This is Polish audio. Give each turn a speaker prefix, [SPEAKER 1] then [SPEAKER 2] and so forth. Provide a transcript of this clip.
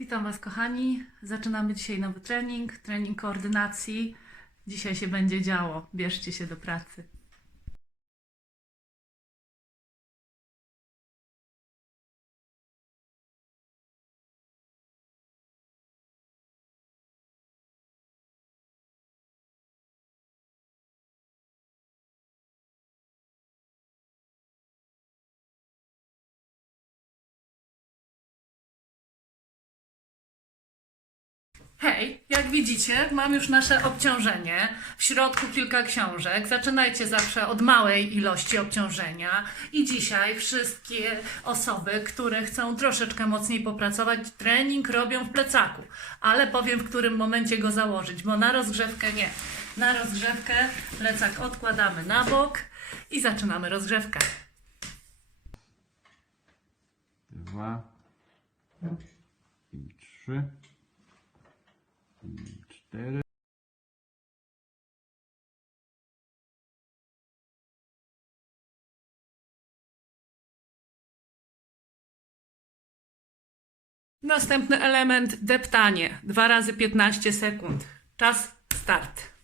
[SPEAKER 1] Witam Was, kochani. Zaczynamy dzisiaj nowy trening, trening koordynacji. Dzisiaj się będzie działo. Bierzcie się do pracy. Hej, jak widzicie, mam już nasze obciążenie. W środku kilka książek. Zaczynajcie zawsze od małej ilości obciążenia. I dzisiaj wszystkie osoby, które chcą troszeczkę mocniej popracować, trening robią w plecaku. Ale powiem, w którym momencie go założyć, bo na rozgrzewkę nie. Na rozgrzewkę plecak odkładamy na bok i zaczynamy rozgrzewkę.
[SPEAKER 2] dwa i trzy cztery.
[SPEAKER 1] Następny element deptanie. 2 razy 15 sekund. Czas start.